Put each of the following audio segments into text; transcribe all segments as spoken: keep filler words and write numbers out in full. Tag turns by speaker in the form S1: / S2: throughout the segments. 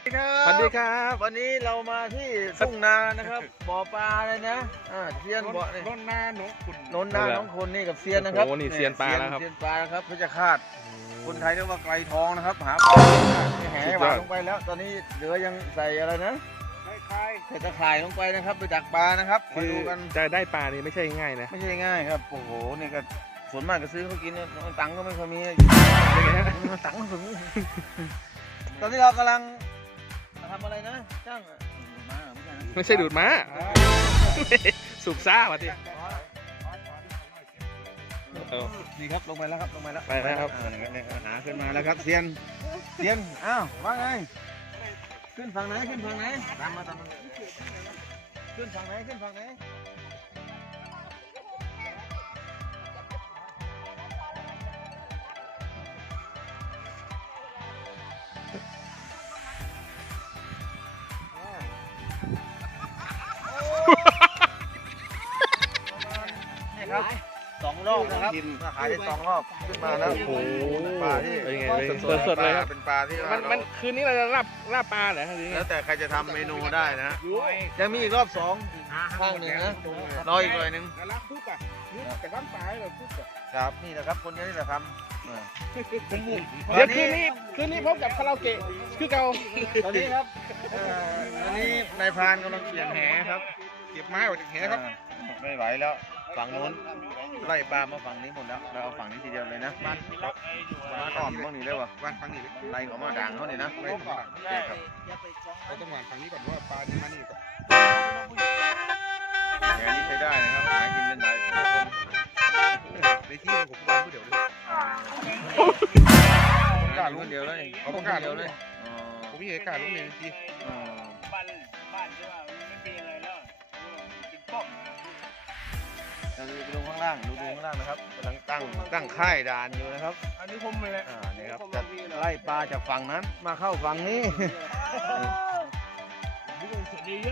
S1: สวัสดีครับ
S2: วันนี้เรามาที่ทุ่งนานะครับบ่อปลาเลยนะอ่าเซียนบ่อนี่
S1: นนนาหนองขุน
S2: นนนาน้องคนนี่กับเซียนนะครับ
S1: โอ้โหนี่เซียนปลาแล้วครับ
S2: เซียนปลานะครับเพชรฆาตคนไทยเรียกว่าไกลทองนะครับหาปลาแหหวานลงไปแล้ว ตอนนี้เหลือยังใส่อะไรนะใส่ตะข่ายลงไปนะครับไปดักปลานะครับมา
S1: คือ
S2: ดูกัน
S1: จะได้ปลานี่ไม่ใช่ง่ายนะ
S2: ไม่ใช่ง่ายครับโอ้โหนี่ก็ส่วนมากก็ซื้อเขากินเนี่ยตังค์ก็ไม่ค่อยมีตังค์ก็ถึงตอนนี้เรากำลังทำอะไรนะช่างมาไม่ใช่นะ
S1: ไม่ใช่ดูดม้าสุกซ่าวะที เออ
S2: นี่ครับลงไปแล้วครับลงไปแล้ว
S1: ไปแล้วครับ
S2: อ่าเนี่ยหาขึ้นมาแล้วครับเซียนเซียนอ้าวว่าไงขึ้นฝั่งไหนขึ้นฝั่งไหนตามมาตามมาขึ้นฝั่งไหนขึ้นฝั่งไหนนี่ครับสองรอบนะครับขายได้สองรอบขึ้นมาแล้ว
S1: โอ้โห
S2: ปลาที่
S1: เป็นไง
S2: สดๆ
S1: สดๆเลยครับ
S2: เป็นปลาที่ว่า
S1: มันมันคืนนี้เราจะลาบลาบปลาเหรอครับทีนี้
S2: แล้วแต่ใครจะทำเมนูได้นะยังมีอีกรอบสองข้างหนึ่งนะรออีกหน่อยหนึง
S1: รักทุกอ่ะแต่ข้ามปลาแบบทุกอ่ะ
S2: ครับนี่นะครับคนนี้นี่แหละครับอ่า
S1: เดี๋ยวคืนนี้คืนนี้พบกับคาราโอเกะคือเก่า
S2: ตอนนี้ครับเอ่อตอนนี้นายพรานกำลังเปลี่ยนแหครับ
S1: เก็บไม้ออกจากแหครับ
S2: อ่าไม่ไหวแล้วฝั่งนู้นไล่ปลามาฝั่งนี้หมดแล้วเราเอาฝั่งนี้ทีเดียวเลยนะบ้านมาต่อมบ้างนี่ได้ปะ
S1: วางฝั่งนี้เลย
S2: ไล่เขามาด่างเขาเนี่ยนะ
S1: ไล่ฝั่ง
S2: ใช่ครับ
S1: เราต้องวางฝั่งนี้ก่อนเพราะว่าปลาที่มานี่ก่อน
S2: แหนี้ใช้ได้นะครับหากินเป็นหลายคน
S1: ในที่ผมวางผู้เดียวเลย
S2: อ่าหากินคนเดียวเลย
S1: เขาประกาศ
S2: คนเดียวเลยอ๋อ
S1: ผมมีเหตุการณ์ลูกเลยที
S2: อ๋อ
S3: บ้านบ้านที่ว่าไม่มีอะไรแล้วกินป้อม
S2: เราจะไปดูข้างล่างดูดูข้างล่างนะครับกำลังตั้งตั้งค่ายด่านอยู่นะครับ
S3: อันนี้ผมเลย
S2: อ่านี่ครับจะไล่ปลาจากฝั่งนั้นมาเข้าฝั่งนี้
S3: สุดดีเยอะ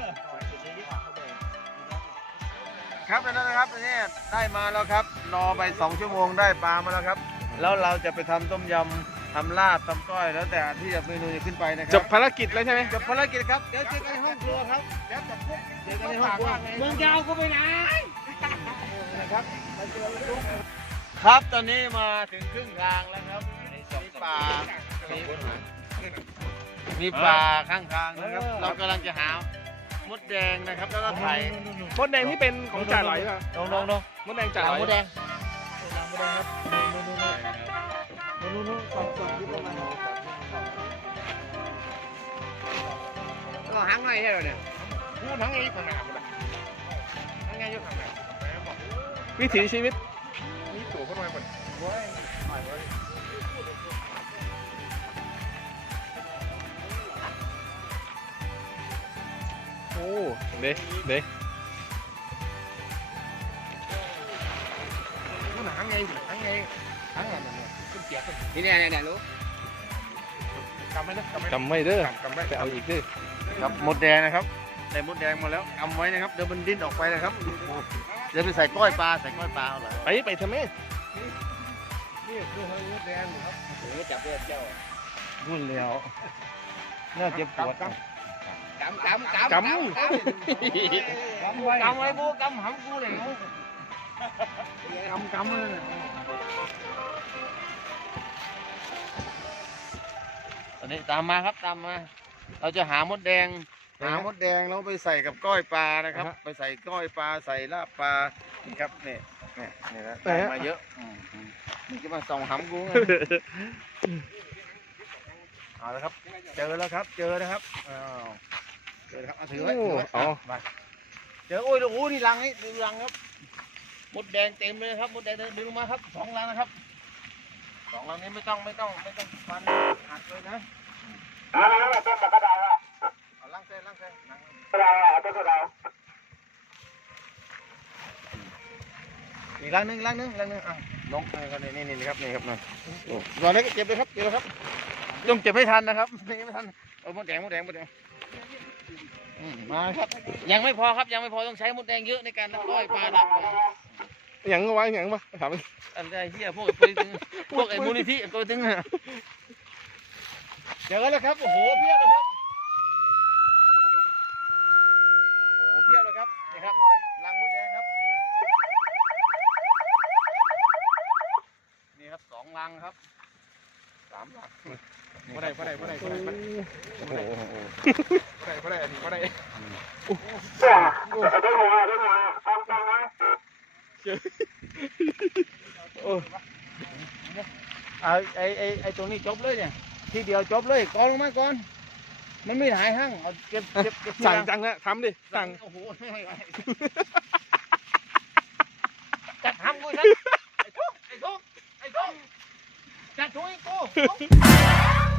S2: ครับนั่นนะครับอันนี้ได้มาแล้วครับรอไปสองชั่วโมงได้ปลามาแล้วครับ แล้วเราจะไปทำต้มยำทำลาบทำก้อยแล้วแต่ที่จะเมนูจะขึ้นไปนะค
S1: จ
S2: รับบ
S1: ภารกิจแล้วใช่ไหม
S2: จบภารกิจครับเดี๋ยวเจอกันในห้องครัวครับเดี๋ยวจับพวกเจอกันในห้องครัว
S3: เมืองยาวก็ไปไหน
S2: นะครับครับตอนนี้มาถึงครึ่งทางแล้วครับมีป่ามีมีป่าข้างทางนะครับ เรากำลังจะหามดแดงนะครับแล้วก็ไข่
S1: มดแดงที่เป็นของจ่าหลอยป่ะ
S2: ลงลงลง
S1: มดแดงจ่าหลอย
S2: มดแดงหลังมดแดงครับนู่นนู่นนู่นสองสองที่ประมาณ
S1: เราหางไงให้เราเนี่ยพูดทั้งไงข้างหน้าหมดอ่ะทั้งไงอยู่ข้างหน้าวิถีชีวิตนี่ตัวขึ้นมาหมดโอ้เด็เด็มันหางไงหางไงหางอะไรเนี่ยขึ้นเกียร์
S3: นี่เนี่ยเนี่ยรู้
S1: กำไม่ได้กำไม่ได้กำไม่ไปเอาอีกด้วย
S2: ครับมดแดงนะครับได้มดแดงมาแล้วกำไว้นะครับเดี๋ยวมันดิ้นออกไปนะครับเดี๋ยวไปใส่ก้อยปลาใส่ก้อยปลาเอาเลย
S1: ไปไปทำไม
S2: นี่คือเฮลิคอปแดงครับ
S3: โอ้จับเลือดเจ้า
S2: รุ่นแล้วน่าเจ็บปวด
S3: กำกำกำ
S1: กำ
S3: กำไว้กำไว้กูกำหำกูเลยกำกำเลย
S2: ตอนนี้ตามมาครับตามมา เราจะหามดแดง หามดแดงแล้วไปใส่กับก้อยปลานะครับ ไปใส่ก้อยปลาใส่ลาบปลานี่ครับเนี่ยเนี่ยนี่นะได้มาเยอะอืมอืมนี่จะมาส่องหำกูไงเอาละครับ เจอแล้วครับ เจอนะครับอ้าวเจอแล้วครับเอาถือไว้ถือไว้
S1: อ๋อ
S2: ไปเจอโอ้ยโอ้ยนี่รังนี่ดูรังครับมดแดงเต็มเลยครับมดแดงดึงลงมาครับสองรังนะครับสองรังนี้ไม่ต้องไม่ต้องไม่ต้องฟันหักเลยนะเอาล่างเส้นล่างเส้นล่างอีกล่างหนึงล่างหนึงล่างหนึงอ่ะลงไปกันนี่นี่นี่ครับนี่ครับนะโอ้ตอนนี้ก็เจ็บเลยครับเจ็บเลยครับต้องเจ็บให้ทันนะครับไม่ไม่ทันเอามดแดงมดแดงมดแดงอืมมาครับ ยังไม่พอครับยังไม่พอต้องใช้มดแดงเยอะในการนับก้อยปลาดับ
S1: อย่างไว้อย่างวะถาม
S2: อะไรเฮียพวกไอ้ปุยตึงพวกไอ้มูลนิธิไอ้ปุยตึงอะเจอแล้วครับโอ้โหเพียบเลยครับครับรังมดแดงครับนี่ครับสองรังครับสามรัง
S3: บ่ได้บ่ได้บ่ได้บ่ได้บ่ได้
S2: โอ้โหโอ้โห
S3: บ่ได้บ่ได้โอ้
S2: เอาไอ้ไอ้ไอ้ตรงนี้จบเลยเนี่ยทีเดียวจบเลยกองลงมาก่อนมันไม่หายหั่งเอาเก็บเก็บเก็บ
S3: สั่งจังนะทำดิสั่ง
S2: โอ้โห
S1: จัดทำกูฉันไอ้ทุกไอ้ทุกไอ้ทุกจัดทุกไอ้กู